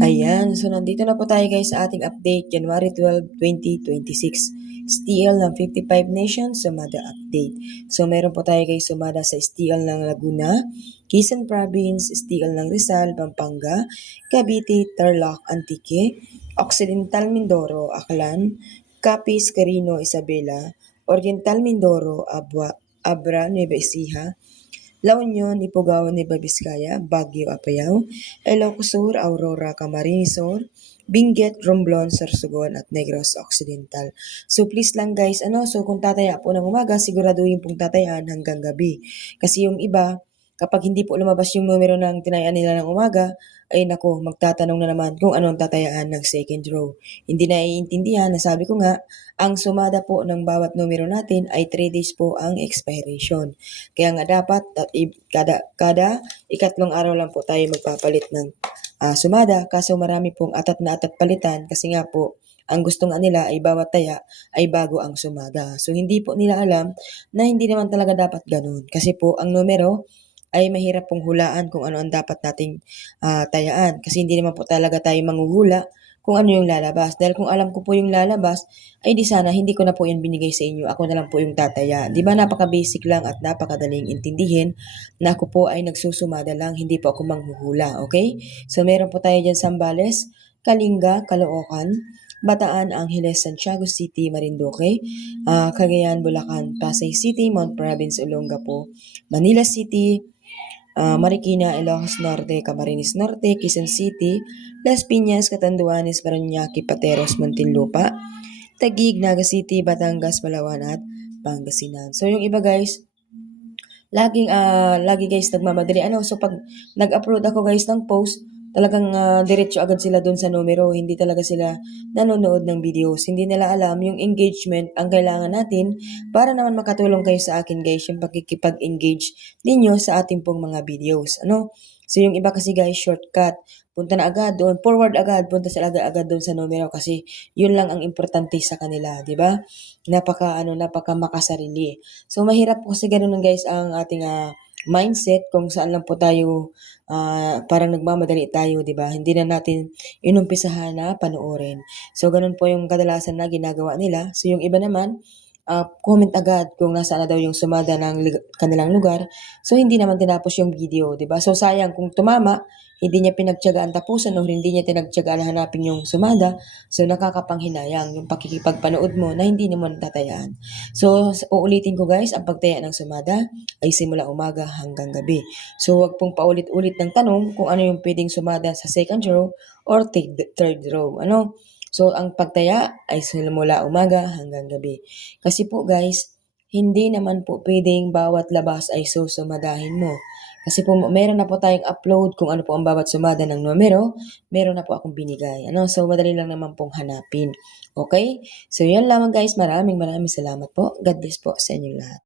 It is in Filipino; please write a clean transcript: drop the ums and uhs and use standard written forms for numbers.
Ayan, so nandito na po tayo guys sa ating update, January 12, 2026. STL ng 55 Nations Sumada update. So meron po tayo guys sumada sa STL ng Laguna, Quezon Province, STL ng Rizal, Pampanga, Cavite, Tarlac, Antique, Occidental Mindoro, Aklan, Capiz, Carino, Isabela, Oriental Mindoro, Abra, Nueva Ecija, La Union, Ifugao, Nueva Vizcaya, Baguio, Apayao, Ilocos Sur, Aurora, Camarines Sur, Benguet, Romblon, Sorsogon at Negros Occidental. So please lang guys, so kung tataya po ng umaga, siguraduhin pong tatayaan hanggang gabi. Kasi yung iba, kapag hindi po lumabas yung numero ng tinayaan nila ng umaga, ay nako, magtatanong na naman kung ano ang tatayaan ng second row. Hindi na iintindihan, nasabi ko nga, ang sumada po ng bawat numero natin ay 3 days po ang expiration. Kaya nga dapat kada ikatlong araw lang po tayo magpapalit ng sumada. Kaso marami pong atat na atat palitan kasi nga po ang gusto nga nila ay bawat taya ay bago ang sumada. So hindi po nila alam na hindi naman talaga dapat ganun. Kasi po ang numero ay mahirap pong hulaan kung ano ang dapat nating tayaan. Kasi hindi naman po talaga tayo manghuhula kung ano yung lalabas. Dahil kung alam ko po yung lalabas, ay di sana hindi ko na po yan binigay sa inyo. Ako na lang po yung tataya. Di ba napaka-basic lang at napakadaling intindihin na ako po ay nagsusumada lang, hindi po ako manghuhula. Okay? So meron po tayo dyan Zambales, Kalinga, Caloocan, Bataan, Angeles, Santiago City, Marinduque, Cagayan, Bulacan, Pasay City, Mount Province, Olongapo, Manila City, Marikina, Ilocos Norte, Camarines Norte, Quezon City, Las Piñas, Catanduanes, Parañaque, Pateros, Muntinlupa, Taguig, Naga City, Batangas, Palawan at Pangasinan. So yung iba guys, lagi guys nagmamadali. So pag nag-upload ako guys ng post, talagang diretso agad sila doon sa numero. Hindi talaga sila nanonood ng videos. Hindi nila alam yung engagement ang kailangan natin para naman makatulong kayo sa akin guys, yung pakikipag-engage ninyo sa ating pong mga videos. So yung iba kasi guys, shortcut. Punta na agad doon, forward agad, punta sila agad doon sa numero kasi yun lang ang importante sa kanila, di ba? Napaka makasarili. So mahirap po kasi ganun guys ang ating mindset kung saan lang po tayo parang nagmamadali tayo, di ba? Hindi na natin inumpisahan na panoorin. So ganun po yung kadalasan na ginagawa nila. So yung iba naman, comment agad kung nasaan na daw yung sumada ng kanilang lugar. So hindi naman tinapos yung video, di ba? So sayang kung tumama, hindi niya pinagtiyagaan tapusan o hindi niya tinagtiyagaan hanapin yung sumada. So nakakapanghinayang yung pakikipagpanood mo na hindi naman tatayaan. So uulitin ko guys, ang pagtaya ng sumada ay simula umaga hanggang gabi. So wag pong paulit-ulit ng tanong kung ano yung pwedeng sumada sa second row or third row. So ang pagtaya ay simula umaga hanggang gabi. Kasi po guys, hindi naman po pwedeng bawat labas ay susumadahin mo. Kasi po meron na po tayong upload kung ano po ang bawat sumada ng numero, meron na po akong binigay. So madali lang naman pong hanapin. Okay? So yan lamang guys, maraming salamat po. God bless po sa inyo lahat.